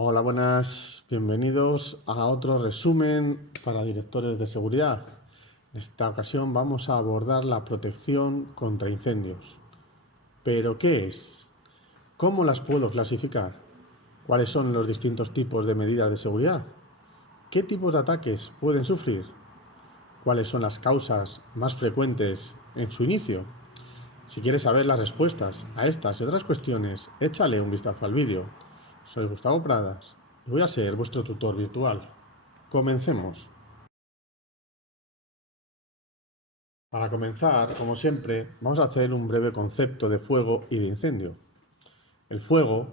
Hola, buenas, bienvenidos a otro resumen para directores de seguridad. En esta ocasión vamos a abordar la protección contra incendios. ¿Pero qué es? ¿Cómo las puedo clasificar? ¿Cuáles son los distintos tipos de medidas de seguridad? ¿Qué tipos de ataques pueden sufrir? ¿Cuáles son las causas más frecuentes en su inicio? Si quieres saber las respuestas a estas y otras cuestiones, échale un vistazo al vídeo. Soy Gustavo Pradas y voy a ser vuestro tutor virtual. Comencemos. Para comenzar, como siempre, vamos a hacer un breve concepto de fuego y de incendio. El fuego,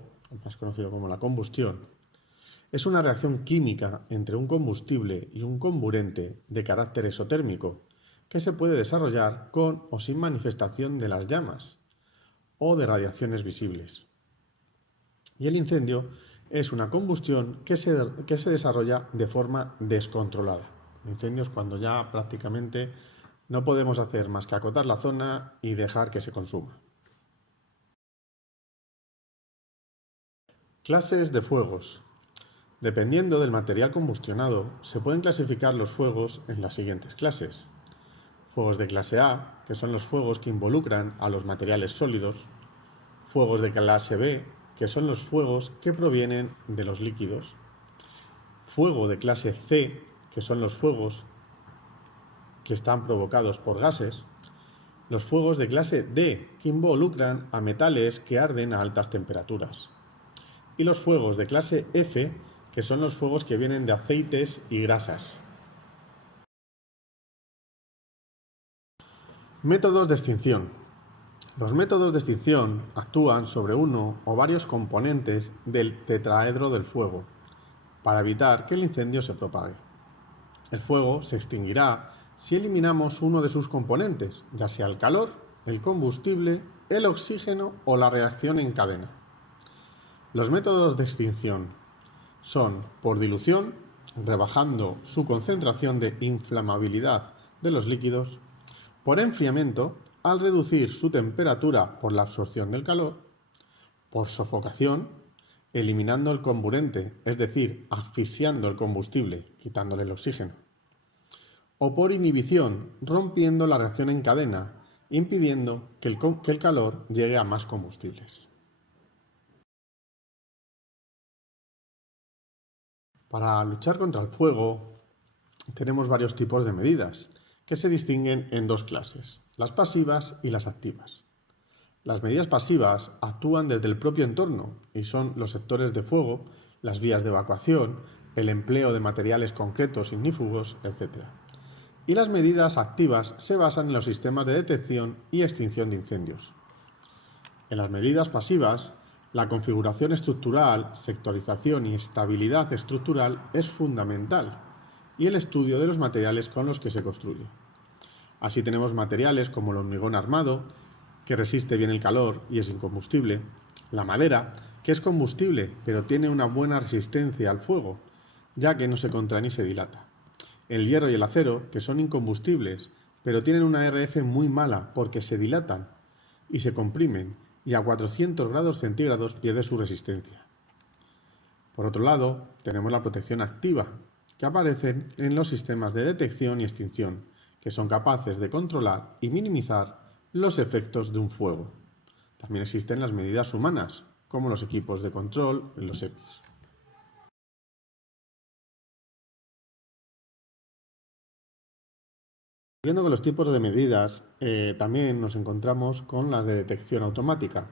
más conocido como la combustión, es una reacción química entre un combustible y un comburente de carácter exotérmico que se puede desarrollar con o sin manifestación de las llamas o de radiaciones visibles. Y el incendio es una combustión que se desarrolla de forma descontrolada. El incendio es cuando ya prácticamente no podemos hacer más que acotar la zona y dejar que se consuma. Clases de fuegos. Dependiendo del material combustionado, se pueden clasificar los fuegos en las siguientes clases. Fuegos de clase A, que son los fuegos que involucran a los materiales sólidos. Fuegos de clase B, que son los fuegos que provienen de los líquidos. Fuego de clase C, que son los fuegos que están provocados por gases. Los fuegos de clase D, que involucran a metales que arden a altas temperaturas. Y los fuegos de clase F, que son los fuegos que vienen de aceites y grasas. Métodos de extinción. Los métodos de extinción actúan sobre uno o varios componentes del tetraedro del fuego, para evitar que el incendio se propague. El fuego se extinguirá si eliminamos uno de sus componentes, ya sea el calor, el combustible, el oxígeno o la reacción en cadena. Los métodos de extinción son por dilución, rebajando su concentración de inflamabilidad de los líquidos, por enfriamiento, al reducir su temperatura por la absorción del calor, por sofocación, eliminando el comburente, es decir, asfixiando el combustible, quitándole el oxígeno, o por inhibición, rompiendo la reacción en cadena, impidiendo que el calor llegue a más combustibles. Para luchar contra el fuego tenemos varios tipos de medidas que se distinguen en dos clases, las pasivas y las activas. Las medidas pasivas actúan desde el propio entorno y son los sectores de fuego, las vías de evacuación, el empleo de materiales concretos ignífugos, etc. Y las medidas activas se basan en los sistemas de detección y extinción de incendios. En las medidas pasivas, la configuración estructural, sectorización y estabilidad estructural es fundamental, y el estudio de los materiales con los que se construye. Así tenemos materiales como el hormigón armado, que resiste bien el calor y es incombustible, la madera, que es combustible pero tiene una buena resistencia al fuego, ya que no se contrae ni se dilata. El hierro y el acero, que son incombustibles, pero tienen una RF muy mala porque se dilatan y se comprimen y a 400 grados centígrados pierde su resistencia. Por otro lado, tenemos la protección activa, que aparecen en los sistemas de detección y extinción, que son capaces de controlar y minimizar los efectos de un fuego. También existen las medidas humanas, como los equipos de control y los EPIs. Siguiendo con los tipos de medidas, también nos encontramos con las de detección automática,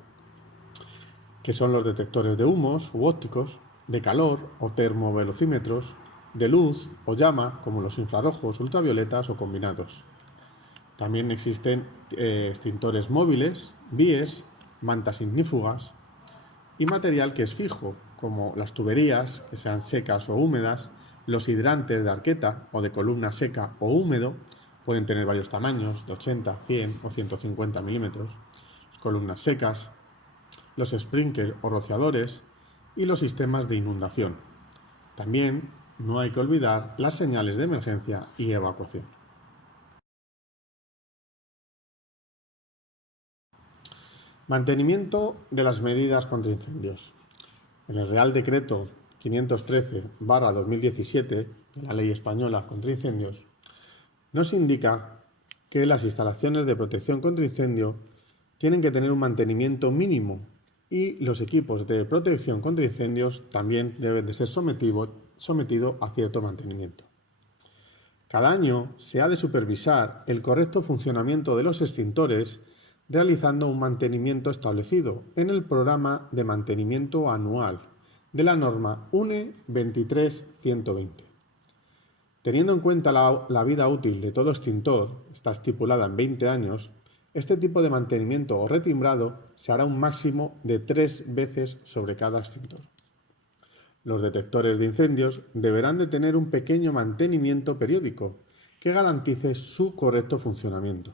que son los detectores de humos u ópticos, de calor o termovelocímetros, de luz o llama, como los infrarrojos, ultravioletas o combinados. También existen extintores móviles, BIES, mantas ignífugas y material que es fijo, como las tuberías, que sean secas o húmedas, los hidrantes de arqueta o de columna seca o húmedo, pueden tener varios tamaños, de 80, 100 o 150 milímetros, las columnas secas, los sprinklers o rociadores y los sistemas de inundación. También no hay que olvidar las señales de emergencia y evacuación. Mantenimiento de las medidas contra incendios. En el Real Decreto 513/2017, de la Ley Española contra Incendios, nos indica que las instalaciones de protección contra incendio tienen que tener un mantenimiento mínimo y los equipos de protección contra incendios también deben de ser sometidos a cierto mantenimiento. Cada año se ha de supervisar el correcto funcionamiento de los extintores realizando un mantenimiento establecido en el programa de mantenimiento anual de la norma UNE 23120. Teniendo en cuenta la vida útil de todo extintor, está estipulada en 20 años, este tipo de mantenimiento o retimbrado se hará un máximo de 3 veces sobre cada extintor. Los detectores de incendios deberán de tener un pequeño mantenimiento periódico que garantice su correcto funcionamiento.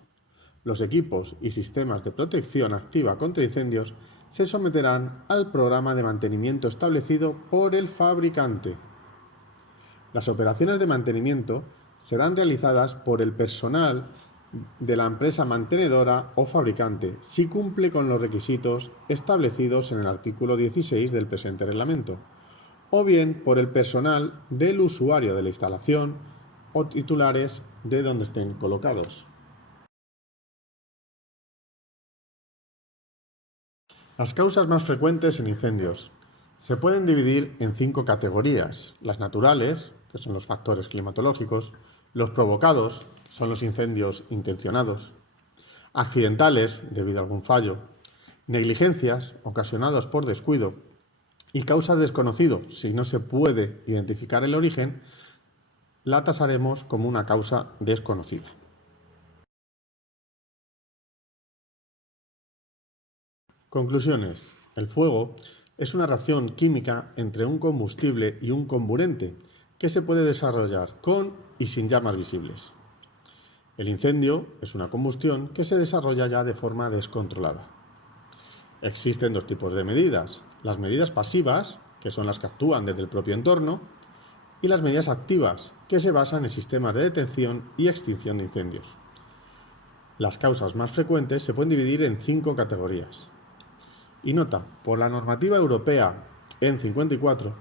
Los equipos y sistemas de protección activa contra incendios se someterán al programa de mantenimiento establecido por el fabricante. Las operaciones de mantenimiento serán realizadas por el personal de la empresa mantenedora o fabricante si cumple con los requisitos establecidos en el artículo 16 del presente reglamento, o bien por el personal del usuario de la instalación o titulares de donde estén colocados. Las causas más frecuentes en incendios se pueden dividir en 5 categorías: las naturales, que son los factores climatológicos; los provocados, son los incendios intencionados; accidentales, debido a algún fallo; negligencias, ocasionadas por descuido; y causas desconocidas. Si no se puede identificar el origen, la tasaremos como una causa desconocida. Conclusiones. El fuego es una reacción química entre un combustible y un comburente que se puede desarrollar con y sin llamas visibles. El incendio es una combustión que se desarrolla ya de forma descontrolada. Existen 2 tipos de medidas: las medidas pasivas, que son las que actúan desde el propio entorno, y las medidas activas, que se basan en sistemas de detención y extinción de incendios. Las causas más frecuentes se pueden dividir en 5 categorías. Y nota, por la normativa europea EN 54,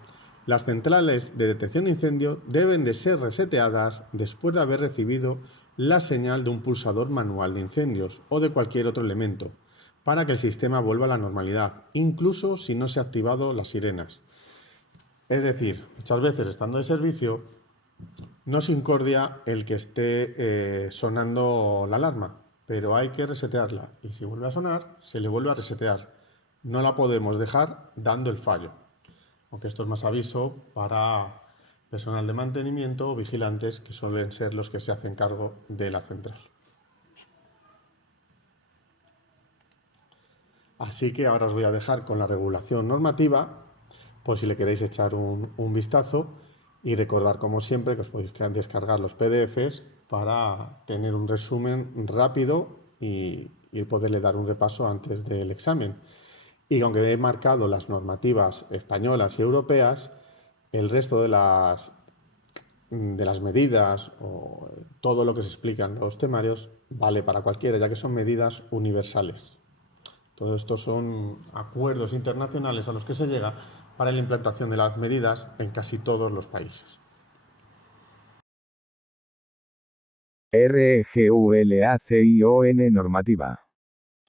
las centrales de detección de incendio deben de ser reseteadas después de haber recibido la señal de un pulsador manual de incendios o de cualquier otro elemento, para que el sistema vuelva a la normalidad, incluso si no se han activado las sirenas. Es decir, muchas veces estando de servicio no se incordia el que esté sonando la alarma, pero hay que resetearla, y si vuelve a sonar, se le vuelve a resetear. No la podemos dejar dando el fallo, aunque esto es más aviso para personal de mantenimiento o vigilantes, que suelen ser los que se hacen cargo de la central. Así que ahora os voy a dejar con la regulación normativa, por si le queréis echar un vistazo, y recordar, como siempre, que os podéis descargar los PDFs para tener un resumen rápido y poderle dar un repaso antes del examen. Y aunque he marcado las normativas españolas y europeas, el resto de las medidas o todo lo que se explica en los temarios vale para cualquiera, ya que son medidas universales. Todo esto son acuerdos internacionales a los que se llega para la implantación de las medidas en casi todos los países. REGULACION normativa.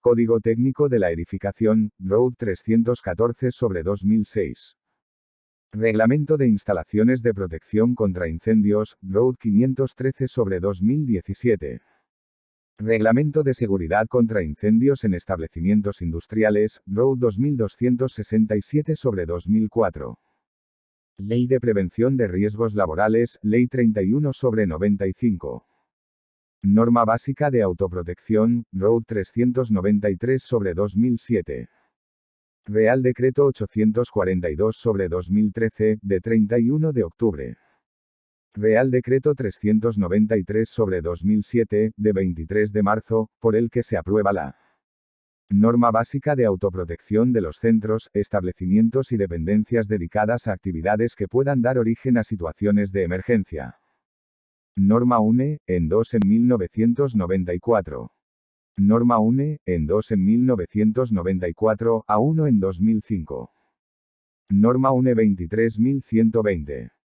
Código técnico de la edificación, ROUD 314/2006. Reglamento de instalaciones de protección contra incendios, ROUD 513/2017. Reglamento de seguridad contra incendios en establecimientos industriales, ROUD 2267/2004. Ley de Prevención de Riesgos Laborales, Ley 31/95. Norma Básica de Autoprotección, ROUD 393/2007. Real Decreto 842/2013, de 31 de octubre. Real Decreto 393/2007, de 23 de marzo, por el que se aprueba la Norma Básica de Autoprotección de los centros, establecimientos y dependencias dedicadas a actividades que puedan dar origen a situaciones de emergencia. Norma UNE, en 2 en 1994. Norma UNE, en 2 en 1994, A1 en 2005. Norma UNE 23120.